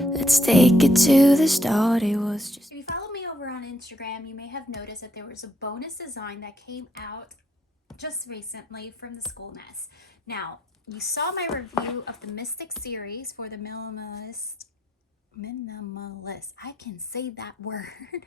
Let's take it to the start. It was just. If you follow me over on Instagram, you may have noticed that there was a bonus design that came out just recently from the Schoolnest. Now, you saw my review of the Mystic series for the Minimalist. I can say that word.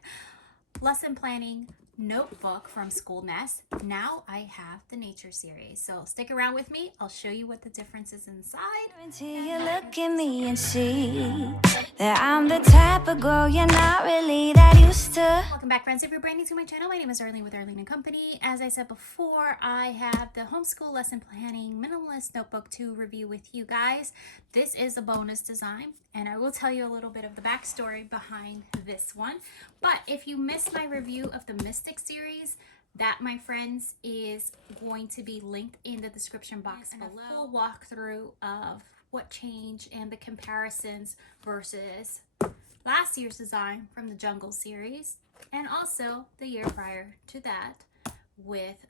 Lesson planning notebook from Schoolnest. Now I have the nature series. So stick around with me. I'll show you what the difference is inside. Until you look at me and see that I'm the type of girl you're not really that used to. Welcome back, friends. If you're brand new to my channel, my name is Arlene with Arlene & Company. As I said before, I have the Homeschool Lesson Planning Minimalist Notebook to review with you guys. This is a bonus design, and I will tell you a little bit of the backstory behind this one. But if you missed my review of the Mystic series, that, my friends, is going to be linked in the description box below. A full walkthrough of what changed and the comparisons versus last year's design from the Jungle series, and also the year prior to that with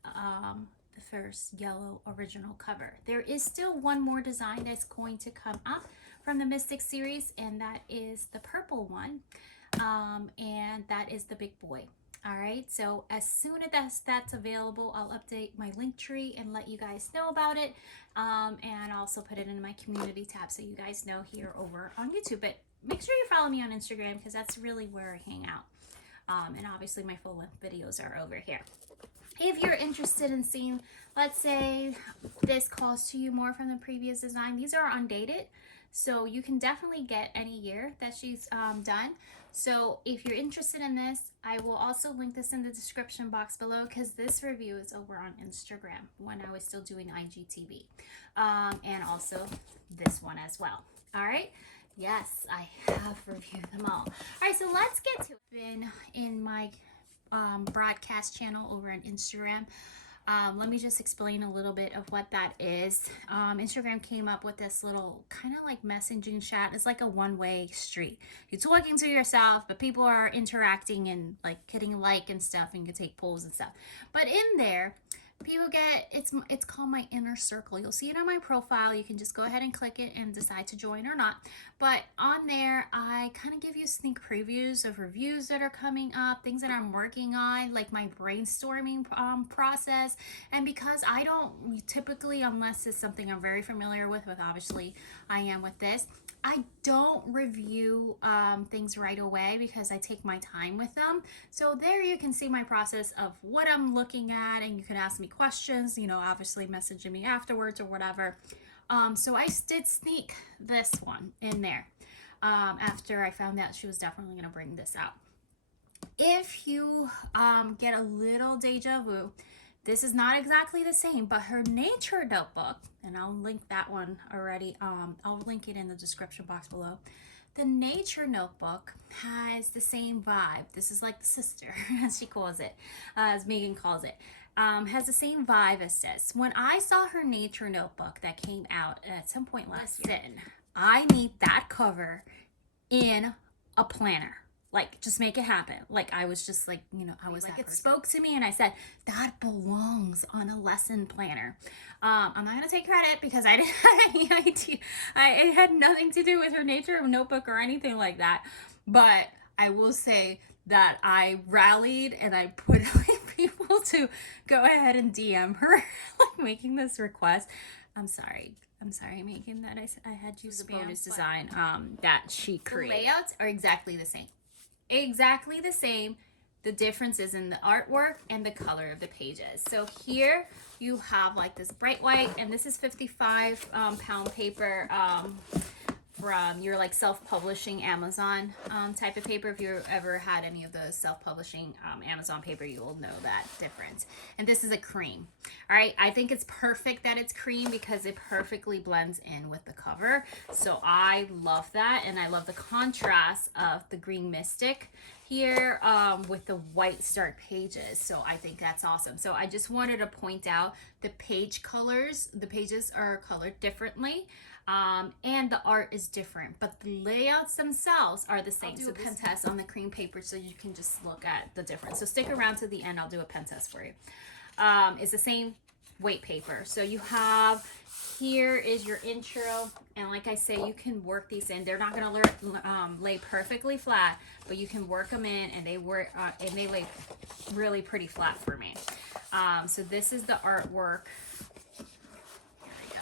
the first yellow original cover. There is still one more design that's going to come up from the Mystic series, and that is the purple one, and that is the big boy. All right, so as soon as that's available, I'll update my link tree and let you guys know about it, and also put it in my community tab so you guys know here over on YouTube. But make sure you follow me on Instagram because that's really where I hang out. And obviously my full-length videos are over here. If you're interested in seeing, let's say this calls to you more from the previous design, these are undated, so you can definitely get any year that she's done. So if you're interested in this, I will also link this in the description box below because this review is over on Instagram when I was still doing IGTV, and also this one as well. All right. Yes, I have reviewed them all. All right, so let's get to it. In my broadcast channel over on Instagram. Let me just explain a little bit of what that is. Instagram came up with this little kind of like messaging chat. It's like a one-way street. You're talking to yourself, but people are interacting and like hitting like and stuff, and you can take polls and stuff. But in there, people get, it's called my inner circle. You'll see it on my profile. You can just go ahead and click it and decide to join or not. But on there, I kind of give you sneak previews of reviews that are coming up, things that I'm working on, like my brainstorming process. And because I don't typically, unless it's something I'm very familiar with obviously I am with this, I don't review things right away because I take my time with them. So there you can see my process of what I'm looking at, and you can ask me questions, you know, obviously messaging me afterwards or whatever. So I did sneak this one in there after I found out she was definitely going to bring this out. If you get a little deja vu, this is not exactly the same, but her nature notebook, and I'll link that one already. I'll link it in the description box below. The nature notebook has the same vibe. This is like the sister, as she calls it, as Megan calls it. Has the same vibe as this. When I saw her nature notebook that came out at some point last year, I need that cover in a planner. Like, just make it happen. Like, I was just like, you know, I was like, it spoke to me, and I said, that belongs on a lesson planner. I'm not going to take credit because I didn't have any idea. It had nothing to do with her nature notebook or anything like that. But I will say that I rallied and I put like people to go ahead and DM her, like making this request. I'm sorry, Megan, that I had you spam. Bonus design that she created. The layouts are exactly the same. Exactly the same. The difference is in the artwork and the color of the pages. So here you have like this bright white, and this is 55 pound paper from your like self-publishing Amazon type of paper. If you ever had any of those self-publishing Amazon paper, you will know that difference. And this is a cream. All right, I think it's perfect that it's cream because it perfectly blends in with the cover. So I love that, and I love the contrast of the green Mystic here with the white start pages. So I think that's awesome. So I just wanted to point out the page colors. The pages are colored differently. And the art is different, but the layouts themselves are the same. I'll do a pen test on the cream paper so you can just look at the difference. So stick around to the end. I'll do a pen test for you. It's the same weight paper. So you have, here is your intro, and like I say, you can work these in. They're not going to lay perfectly flat, but you can work them in, and they work and they lay really pretty flat for me. So this is the artwork. Here we go.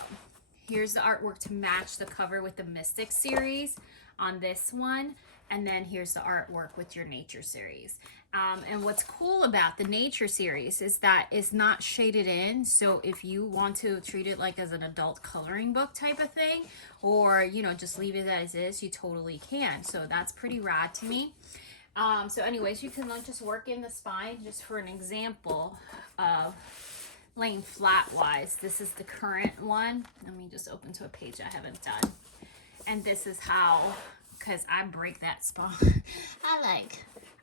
Here's the artwork to match the cover with the Mystic series on this one, and then here's the artwork with your Nature series. And what's cool about the Nature series is that it's not shaded in. So if you want to treat it like as an adult coloring book type of thing, or, you know, just leave it as is, you totally can. So that's pretty rad to me. So anyways, you can like just work in the spine just for an example of laying flat wise. This is the current one. Let me just open to a page I haven't done. And this is how, because I break that spine.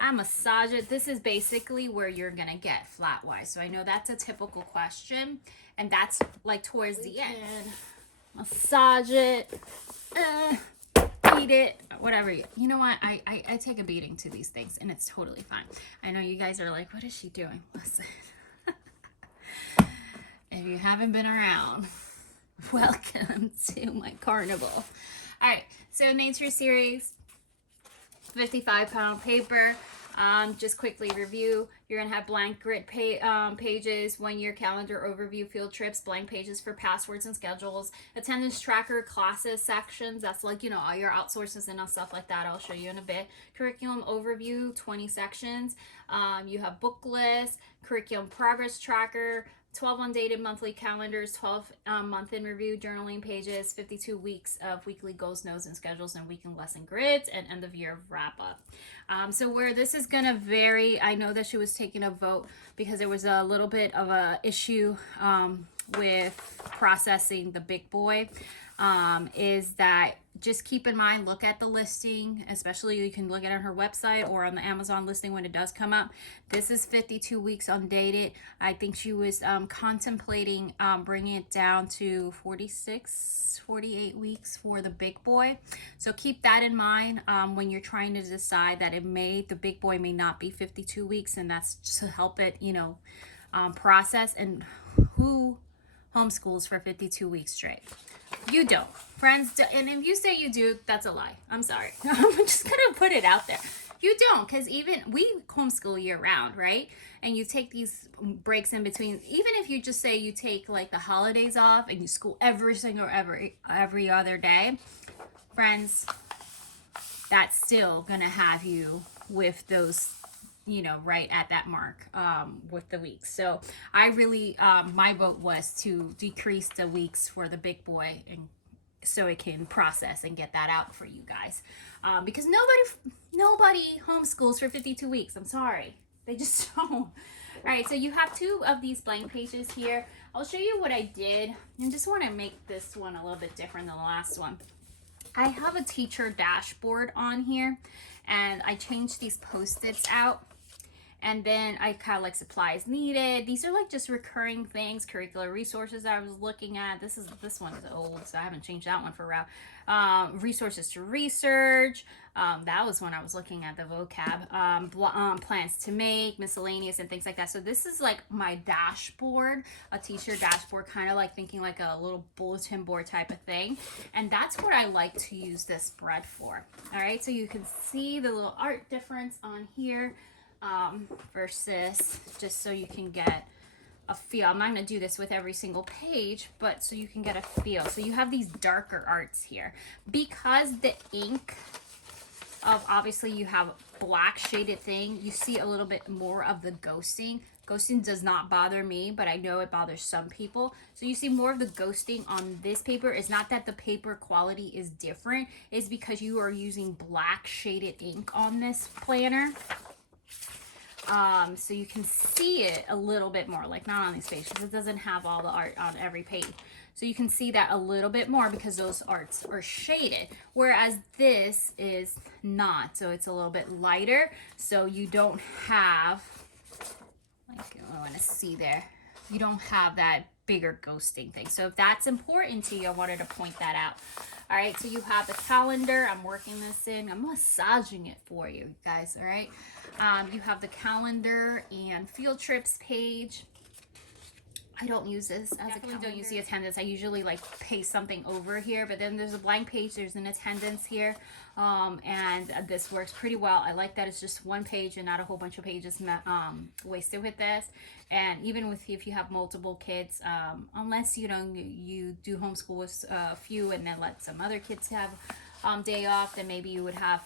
I massage it. This is basically where you're gonna get flat wise. So I know that's a typical question, and that's like towards the end. Massage it, beat it, whatever. You know what? I take a beating to these things, and it's totally fine. I know you guys are like, what is she doing? Listen, if you haven't been around, welcome to my carnival. All right, so Nature series, 55-pound paper. Just quickly review. You're gonna have blank grid pages, 1-year calendar overview, field trips, blank pages for passwords and schedules, attendance tracker, classes sections. That's like, you know, all your outsources and stuff like that. I'll show you in a bit. Curriculum overview, 20 sections. You have book lists, curriculum progress tracker, 12 undated monthly calendars, 12 month in review, journaling pages, 52 weeks of weekly goals, notes, and schedules, and weekend lesson grids, and end of year wrap up. So where this is going to vary, I know that she was taking a vote because there was a little bit of a issue with processing the big boy, is that just keep in mind, look at the listing, especially you can look at it on her website or on the Amazon listing when it does come up. This is 52 weeks undated. I think she was contemplating bringing it down to 46, 48 weeks for the big boy. So keep that in mind when you're trying to decide that the big boy may not be 52 weeks, and that's to help it, you know, process. And who homeschools for 52 weeks straight? You don't, friends. And if you say you do, that's a lie. I'm sorry. I'm just gonna put it out there. You don't, because even we homeschool year round, right? And you take these breaks in between. Even if you just say you take like the holidays off and you school every other day, friends, that's still gonna have you with those, you know, right at that mark with the weeks. So I really, my vote was to decrease the weeks for the big boy, and so it can process and get that out for you guys. Because nobody homeschools for 52 weeks. I'm sorry. They just don't. All right, so you have 2 of these blank pages here. I'll show you what I did. I just want to make this one a little bit different than the last one. I have a teacher dashboard on here, and I changed these Post-its out. And then I kind of like supplies needed. These are like just recurring things, curricular resources I was looking at. This one is old, so I haven't changed that one for a while. Resources to research. That was when I was looking at the vocab. Plans to make, miscellaneous, and things like that. So this is like my dashboard, a teacher dashboard, kind of like thinking like a little bulletin board type of thing. And that's what I like to use this spread for. All right, so you can see the little art difference on here. Versus, just so you can get a feel. I'm not going to do this with every single page, but so you can get a feel. So you have these darker arts here. Because the ink of, obviously you have black shaded thing, you see a little bit more of the ghosting. Ghosting does not bother me, but I know it bothers some people. So you see more of the ghosting on this paper. It's not that the paper quality is different. It's because you are using black shaded ink on this planner. So you can see it a little bit more, like not on these pages, because it doesn't have all the art on every page. So you can see that a little bit more because those arts are shaded, whereas this is not. So it's a little bit lighter, so you don't have, like, I want to see there, you don't have that bigger ghosting thing. So if that's important to you, I wanted to point that out. All right, so you have the calendar. I'm working this in. I'm massaging it for you guys, all right? You have the calendar and field trips page. I don't use this as a calendar. Don't use the attendance. I usually like paste something over here, but then there's a blank page. There's an attendance here, and this works pretty well. I like that it's just one page and not a whole bunch of pages wasted with this. And even with if you have multiple kids, unless you do homeschool with a few and then let some other kids have day off, then maybe you would have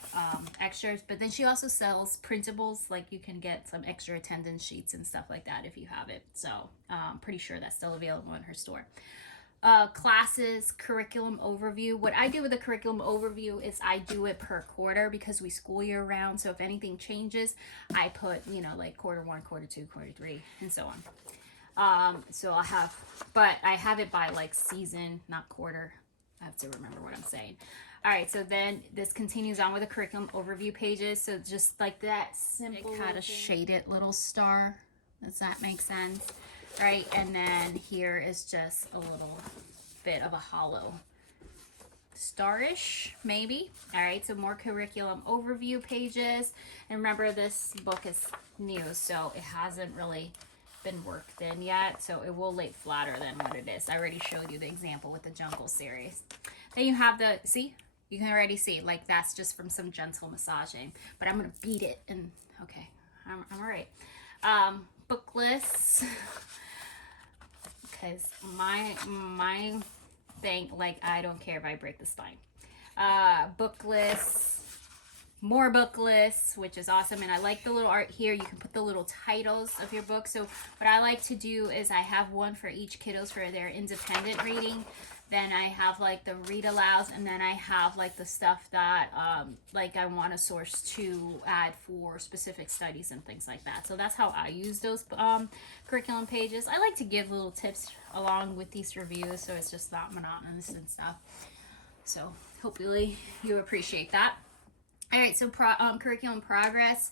extras. But then she also sells printables, like you can get some extra attendance sheets and stuff like that if you have it. So I'm pretty sure that's still available in her store. Classes, curriculum overview. What I do with the curriculum overview is I do it per quarter because we school year round. So if anything changes, I put, like quarter 1, quarter 2, quarter 3, and so on. So but I have it by like season, not quarter. I have to remember what I'm saying. All right, so then this continues on with the curriculum overview pages. So just like that simple, kind of shaded little star. Does that make sense? All right, and then here is just a little bit of a hollow starish, maybe. All right, so more curriculum overview pages. And remember, this book is new, so it hasn't really been worked in yet, so it will lay flatter than what it is. I already showed you the example with the Jungle series. Then you have see, you can already see, like that's just from some gentle massaging, but I'm gonna beat it, and okay, I'm all right. Book lists, because my thing, like I don't care if I break the spine. Book lists, more book lists, which is awesome. And I like the little art here. You can put the little titles of your book. So what I like to do is I have one for each kiddos for their independent reading. Then I have like the read alouds, and then I have like the stuff that like I want a source to add for specific studies and things like that. So that's how I use those curriculum pages. I like to give little tips along with these reviews, so it's just not monotonous and stuff. So hopefully you appreciate that. All right, so curriculum progress.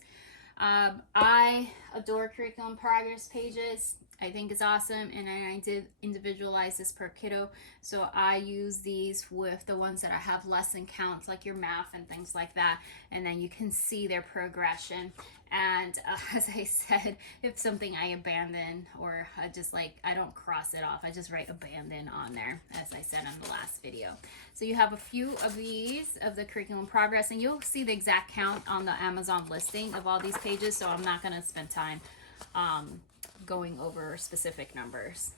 I adore curriculum progress pages. I think it's awesome, and I did individualize this per kiddo. So I use these with the ones that I have lesson counts, like your math and things like that, and then you can see their progression. And as I said, if something I abandon or I don't cross it off, I just write abandon on there, as I said in the last video. So you have a few of these of the curriculum progress, and you'll see the exact count on the Amazon listing of all these pages, so I'm not going to spend time going over specific numbers.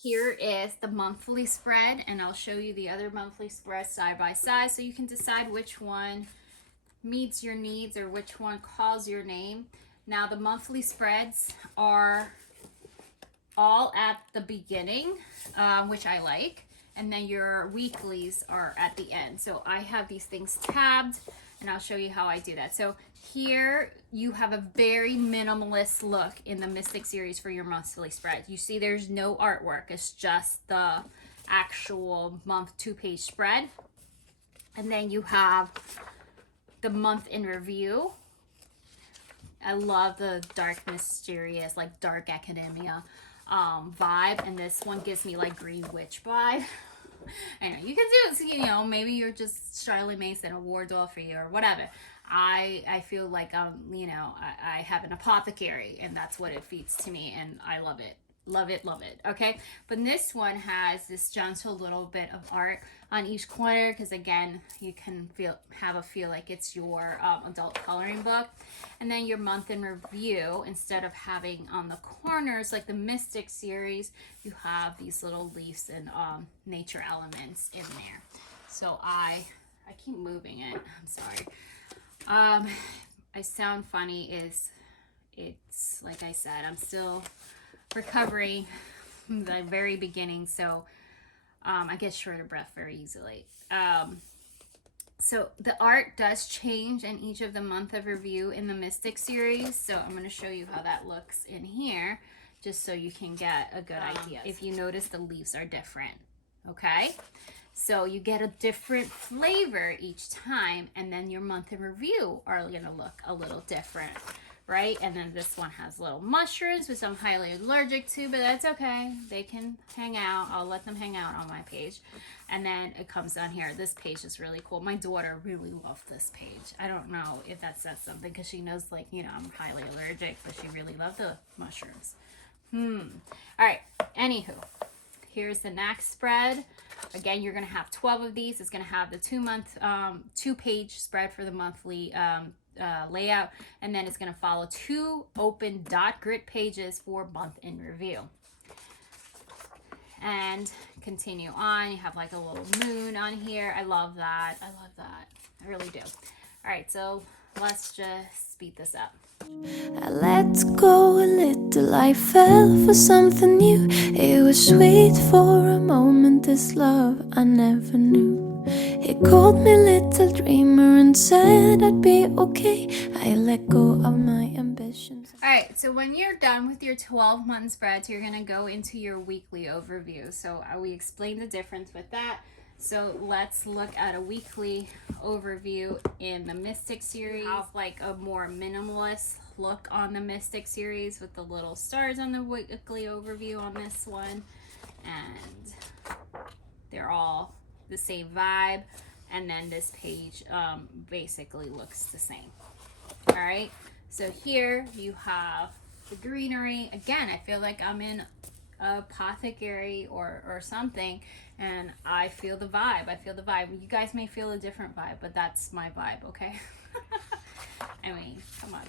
Here is the monthly spread, and I'll show you the other monthly spread side by side so you can decide which one meets your needs or which one calls your name. Now the monthly spreads are all at the beginning, which I like, and then your weeklies are at the end. So I have these things tabbed, and I'll show you how I do that. So here you have a very minimalist look in the Mystic series for your monthly spread. You see there's no artwork. It's just the actual month 2-page spread. And then you have the month in review. I love the dark, mysterious, like dark academia vibe. And this one gives me like Green Witch vibe. I know you can do it, maybe you're just Charlotte Mason, a Waldorf for you or whatever. I feel like I have an apothecary, and that's what it feeds to me, and I love it. Love it, love it. Okay, but this one has this gentle little bit of art on each corner, because again, you can have a feel like it's your adult coloring book. And then your month in review, instead of having on the corners like the Mystic series, you have these little leaves and nature elements in there. So I keep moving it. I'm sorry. I sound funny. It's like I said, I'm still recovering from the very beginning, so I get short of breath very easily. So the art does change in each of the month of review in the Mystic series, so I'm going to show you how that looks in here, just so you can get a good idea. If you notice, the leaves are different. Okay, so you get a different flavor each time, and then your month in review are going to look a little different. Right, and then this one has little mushrooms, which I'm highly allergic to, but that's okay. They can hang out. I'll let them hang out on my page. And then it comes down here. This page is really cool. My daughter really loved this page. I don't know if that says something, because she knows, I'm highly allergic, but she really loved the mushrooms. All right, anywho, here's the next spread. Again, you're going to have 12 of these. It's going to have the 2-page spread for the monthly layout, and then it's going to follow 2 open dot grid pages for month in review. And continue on. You have like a little moon on here. I love that. I love that. I really do. All right, so let's just speed this up. I let go a little, I fell for something new. It was sweet for a moment, this love I never knew. It called me little dreamer and said I'd be okay. I let go of my ambitions. All right, so when you're done with your 12-month spreads, you're going to go into your weekly overview. So we explained the difference with that. So let's look at a weekly overview in the Mystic series. I have like a more minimalist look on the Mystic series with the little stars on the weekly overview on this one. And they're all the same vibe. And then this page basically looks the same. All right, so here you have the greenery. Again, I feel like I'm in apothecary or something, and I feel the vibe. You guys may feel a different vibe, but that's my vibe, okay? I mean, come on,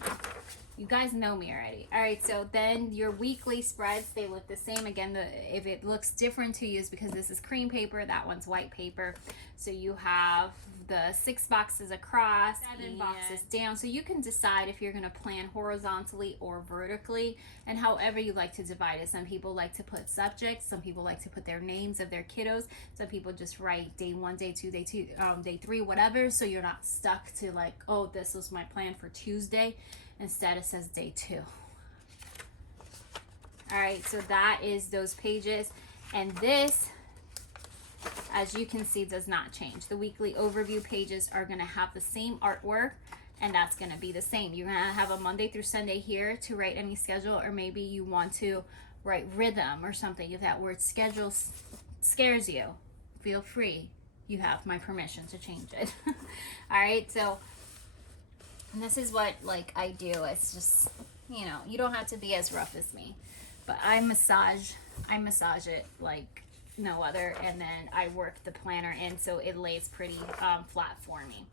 you guys know me already. All right, so then your weekly spreads, they look the same. Again, if it looks different to you, is because this is cream paper, that one's white paper. So you have the 6 boxes across, 7 boxes down. So you can decide if you're going to plan horizontally or vertically, and however you like to divide it. Some people like to put subjects, some people like to put their names of their kiddos, some people just write day 1, day 2, day 3, whatever, so you're not stuck to like, oh, this was my plan for Tuesday. Instead it says day 2. All right, so that is those pages, and this, as you can see, does not change. The weekly overview pages are going to have the same artwork, and that's going to be the same. You're going to have a Monday through Sunday here to write any schedule, or maybe you want to write rhythm or something. If that word schedule scares you, feel free. You have my permission to change it. All right, so and this is what like I do. It's just, you know, you don't have to be as rough as me, but I massage it like no other, and then I work the planner in so it lays pretty flat for me.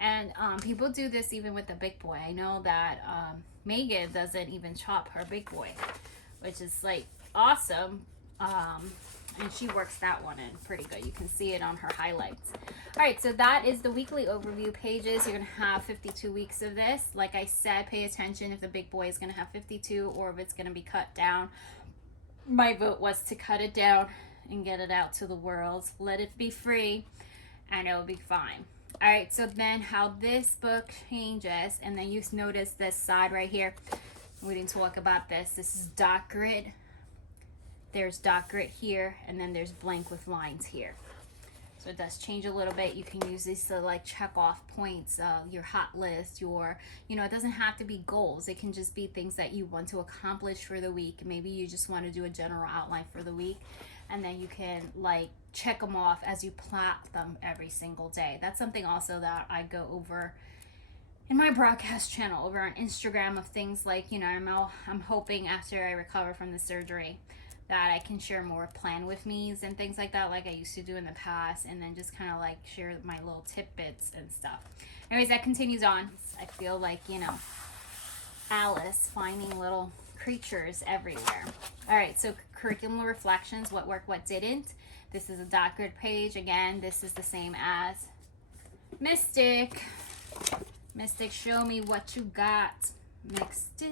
And people do this even with the big boy. I know that Megan doesn't even chop her big boy, which is like awesome. And she works that one in pretty good. You can see it on her highlights. All right, so that is the weekly overview pages. You're gonna have 52 weeks of this. Like I said, pay attention if the big boy is gonna have 52 or if it's gonna be cut down. My vote was to cut it down and get it out to the world. Let it be free, and it'll be fine. All right, so then how this book changes, and then you notice this side right here. We didn't talk about this. This is dot grid. There's dot grid here, and then there's blank with lines here. So it does change a little bit. You can use this to like check off points, your hot list, your, you know, it doesn't have to be goals. It can just be things that you want to accomplish for the week. Maybe you just want to do a general outline for the week, and then you can like check them off as you plot them every single day. That's something also that I go over in my broadcast channel over on Instagram, of things like, you know, I'm hoping after I recover from the surgery that I can share more plan with me's and things like that, like I used to do in the past, and then just kind of like share my little tidbits and stuff. Anyways, that continues on. I feel like, you know, Alice finding little creatures everywhere. All right, so curriculum reflections, what worked, what didn't. This is a dot grid page. Again, this is the same as Mystic. Mystic, show me what you got. Mystic.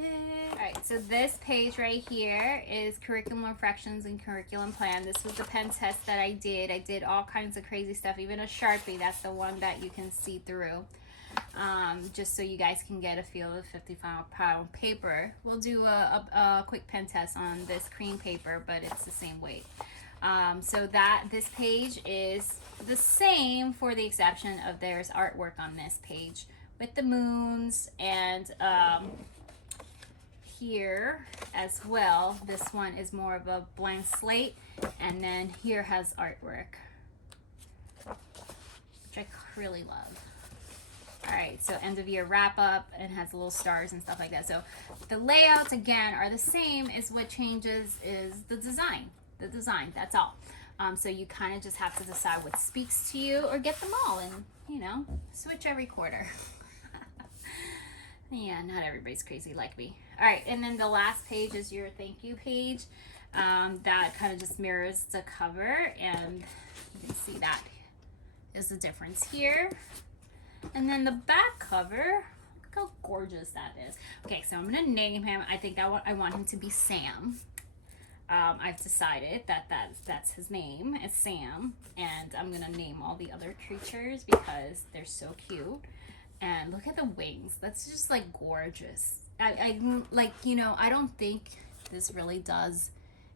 All right, so this page right here is curriculum reflections and curriculum plan. This was the pen test that I did. I did all kinds of crazy stuff, even a Sharpie. That's the one that you can see through. Just so you guys can get a feel of 55-pound paper. We'll do a quick pen test on this cream paper, but it's the same weight. So that this page is the same, for the exception of there's artwork on this page with the moons, and here as well. This one is more of a blank slate, and then here has artwork, which I really love. All right, so end of year wrap up and has little stars and stuff like that. So the layouts again are the same. Is what changes is the design. The design, that's all. So you kind of just have to decide what speaks to you or get them all and, you know, switch every quarter. Yeah, not everybody's crazy like me. All right, and then the last page is your thank you page. That kind of just mirrors the cover, and you can see that is the difference here. And then the back cover, look how gorgeous that is. Okay, so I'm gonna name him. I think I want him to be Sam. I've decided that that's his name. It's Sam, and I'm gonna name all the other creatures because they're so cute. And look at the wings. That's just like gorgeous. I like, you know, I don't think this really does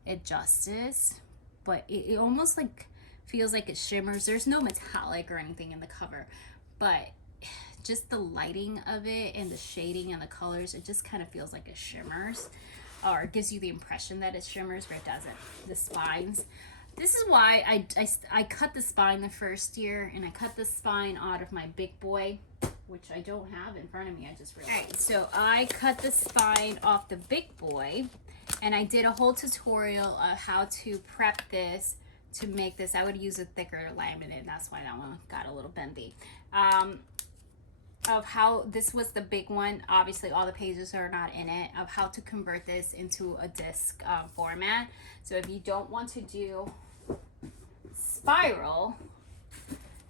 it justice, but it almost like feels like it shimmers. There's no metallic or anything in the cover, but just the lighting of it and the shading and the colors, it just kind of feels like it shimmers, or it gives you the impression that it shimmers, but it doesn't. The spines, this is why I cut the spine the first year, and I cut the spine out of my big boy, which I don't have in front of me. I just realized. All right, so I cut the spine off the big boy, and I did a whole tutorial of how to prep this to make this. I would use a thicker laminate. That's why that one got a little bendy. Of how this was the big one. Obviously, all the pages are not in it. Of how to convert this into a disc format. So if you don't want to do spiral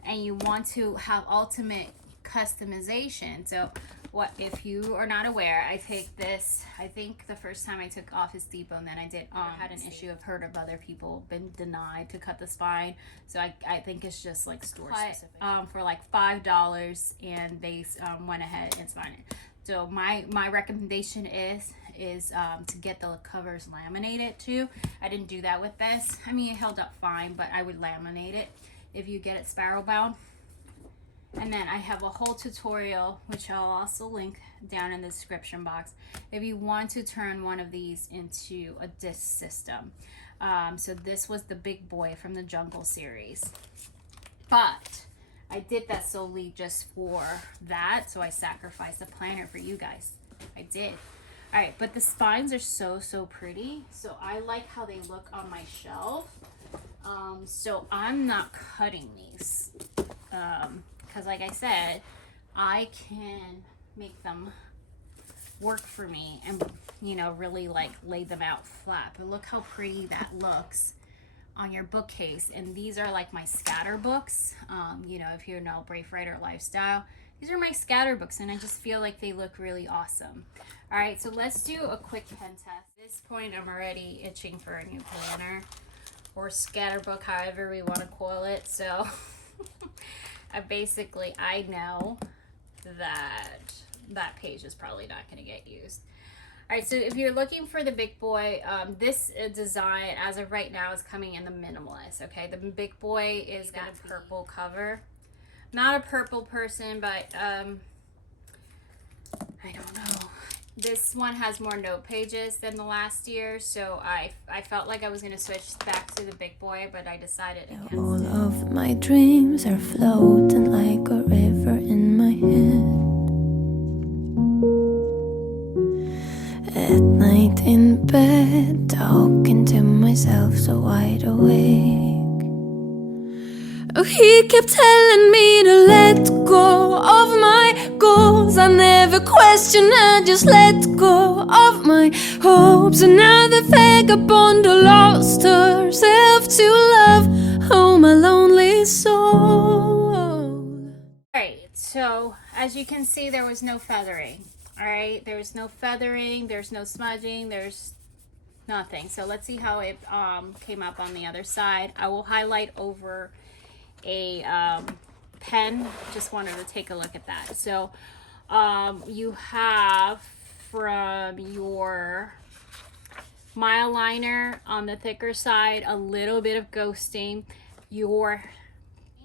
and you want to have ultimate customization, so what if you are not aware, I take this, I think the first time I took Office Depot, and then I did had an issue. I've heard of other people been denied to cut the spine, so I think it's just like store specific, for like $5, and they went ahead and spined it. So my recommendation is to get the covers laminated too. I didn't do that with this. I mean, it held up fine, but I would laminate it if you get it spiral bound. And then I have a whole tutorial, which I'll also link down in the description box, if you want to turn one of these into a disc system. So this was the big boy from the Jungle series. But I did that solely just for that, so I sacrificed the planner for you guys. I did. All right, but the spines are so pretty. So I like how they look on my shelf. So I'm not cutting these. Because like I said, I can make them work for me and, you know, really like lay them out flat. But look how pretty that looks on your bookcase. And these are like my scatter books. You know, if you know Brave Writer Lifestyle, these are my scatter books, and I just feel like they look really awesome. All right, so let's do a quick pen test. At this point, I'm already itching for a new planner or scatter book, however we want to call it. So I know that page is probably not going to get used. All right, so if you're looking for the big boy, this design as of right now is coming in the Minimalist. Okay, the big boy is got a purple cover. Not a purple person, but I don't know. This one has more note pages than the last year, so I felt like I was going to switch back to the big boy, but I decided against it. All of my dreams are floating like a river in my head. At night in bed, talking to myself so wide awake. Oh, he kept telling me to let go of my goals. I never questioned, I just let go of my hopes. And now the vagabond lost herself to love. Oh, my lonely soul. Alright, so as you can see, there was no feathering. Alright, there was no feathering, there's no smudging, there's nothing. So let's see how it came up on the other side. I will highlight over a pen. Just wanted to take a look at that. So you have from your mile liner on the thicker side a little bit of ghosting. Your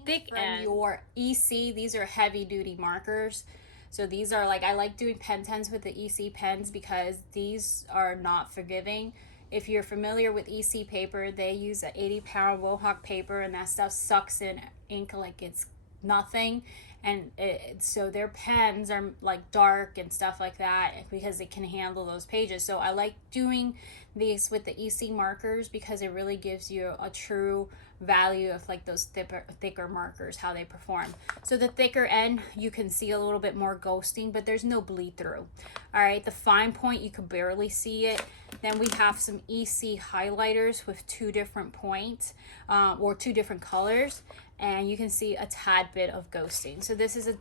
thick end, your EC, these are heavy duty markers. So these are like, I like doing pen tens with the EC pens because these are not forgiving. If you're familiar with EC paper, they use an 80-pound Wohawk paper, and that stuff sucks in ink like it's nothing. and so their pens are like dark and stuff like that because it can handle those pages. So I like doing these with the EC markers because it really gives you a true value of like those thicker markers, how they perform. So the thicker end, you can see a little bit more ghosting, but there's no bleed through. All right, the fine point, you could barely see it. Then we have some EC highlighters with 2 different points or 2 different colors, and you can see a tad bit of ghosting. So this is a,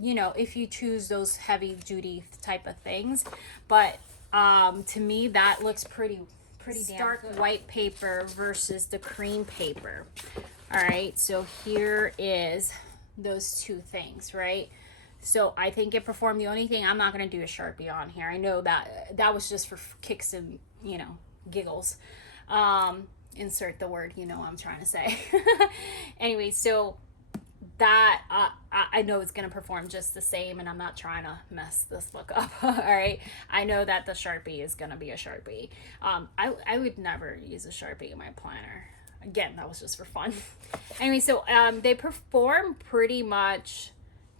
you know, if you choose those heavy duty type of things, but to me that looks pretty damn dark good. White paper versus the cream paper. All right, so here is those 2 things, right? So I think it performed. The only thing, I'm not going to do a Sharpie on here. I know that was just for kicks and, you know, giggles. Insert the word, you know what I'm trying to say. Anyway, so that I know it's going to perform just the same, and I'm not trying to mess this look up. All right, I know that the Sharpie is going to be a Sharpie. I would never use a Sharpie in my planner. Again, that was just for fun. Anyway, so they perform pretty much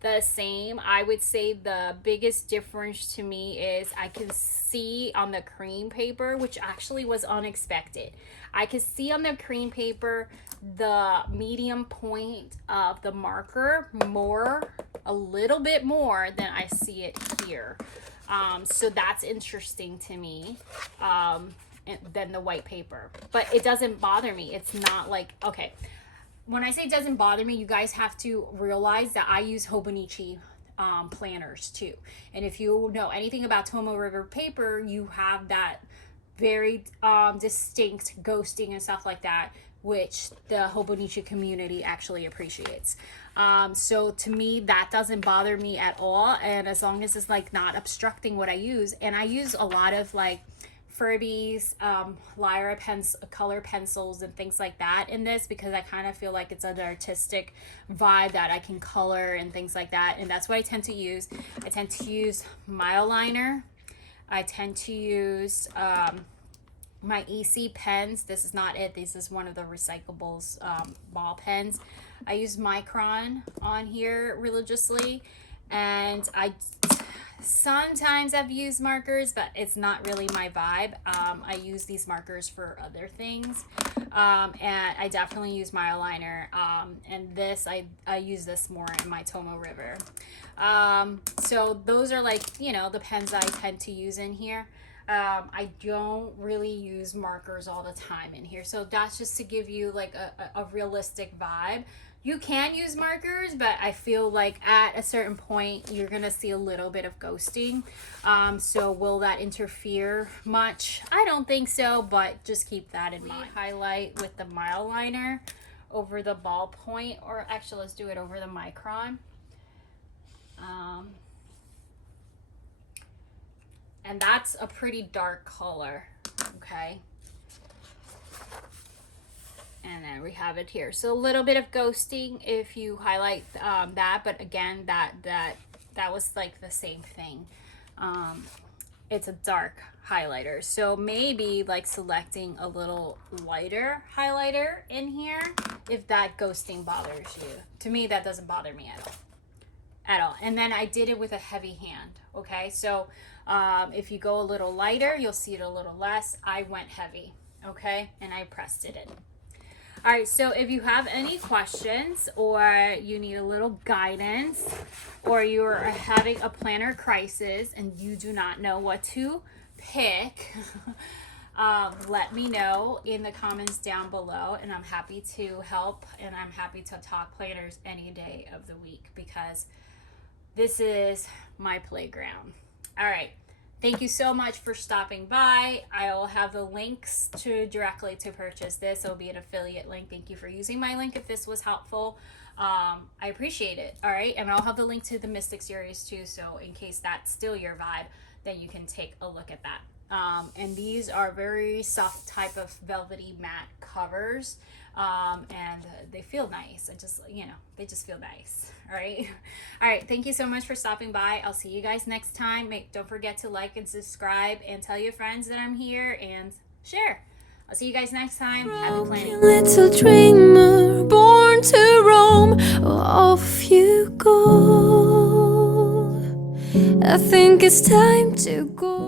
the same. I would say the biggest difference to me is I can see on the cream paper, which actually was unexpected. I could see on the cream paper the medium point of the marker a little bit more than I see it here. So that's interesting to me than the white paper. But it doesn't bother me. It's not like, okay, when I say it doesn't bother me, you guys have to realize that I use Hobonichi planners too. And if you know anything about Tomoe River paper, you have that very distinct ghosting and stuff like that, which the Hobonichi community actually appreciates. So to me, that doesn't bother me at all. And as long as it's like not obstructing what I use, and I use a lot of like Furbies, Lyra color pencils and things like that in this, because I kind of feel like it's an artistic vibe that I can color and things like that. And that's what I tend to use. I tend to use Mildliner. I tend to use my EC pens. This is not it. This is one of the recyclables ball pens. I use Micron on here religiously, and sometimes I've used markers, but it's not really my vibe. I use these markers for other things, and I definitely use Mildliner, and this I use this more in my Tomoe River. So those are like, you know, the pens I tend to use in here. I don't really use markers all the time in here, so that's just to give you like a realistic vibe. You can use markers, but I feel like at a certain point you're gonna see a little bit of ghosting. So will that interfere much? I don't think so, but just keep that in mind. Highlight with the Mildliner over the ballpoint, or actually let's do it over the Micron. And that's a pretty dark color, okay? And then we have it here. So a little bit of ghosting if you highlight that, but again, that was like the same thing. It's a dark highlighter. So maybe like selecting a little lighter highlighter in here if that ghosting bothers you. To me, that doesn't bother me at all. And then I did it with a heavy hand, okay? So if you go a little lighter, you'll see it a little less. I went heavy, okay? And I pressed it in. All right, so if you have any questions, or you need a little guidance, or you're having a planner crisis and you do not know what to pick, let me know in the comments down below, and I'm happy to help, and I'm happy to talk planners any day of the week, because this is my playground. All right. Thank you so much for stopping by. I will have the links directly to purchase this. It'll be an affiliate link. Thank you for using my link if this was helpful. I appreciate it. All right. And I'll have the link to the Mystic series too. So in case that's still your vibe, then you can take a look at that. And these are very soft type of velvety matte covers. And they feel nice. They just feel nice. All right. All right. Thank you so much for stopping by. I'll see you guys next time. Don't forget to like and subscribe, and tell your friends that I'm here, and share. I'll see you guys next time. Happy planning. Little dreamer born to roam. home, well, off you go. I think it's time to go.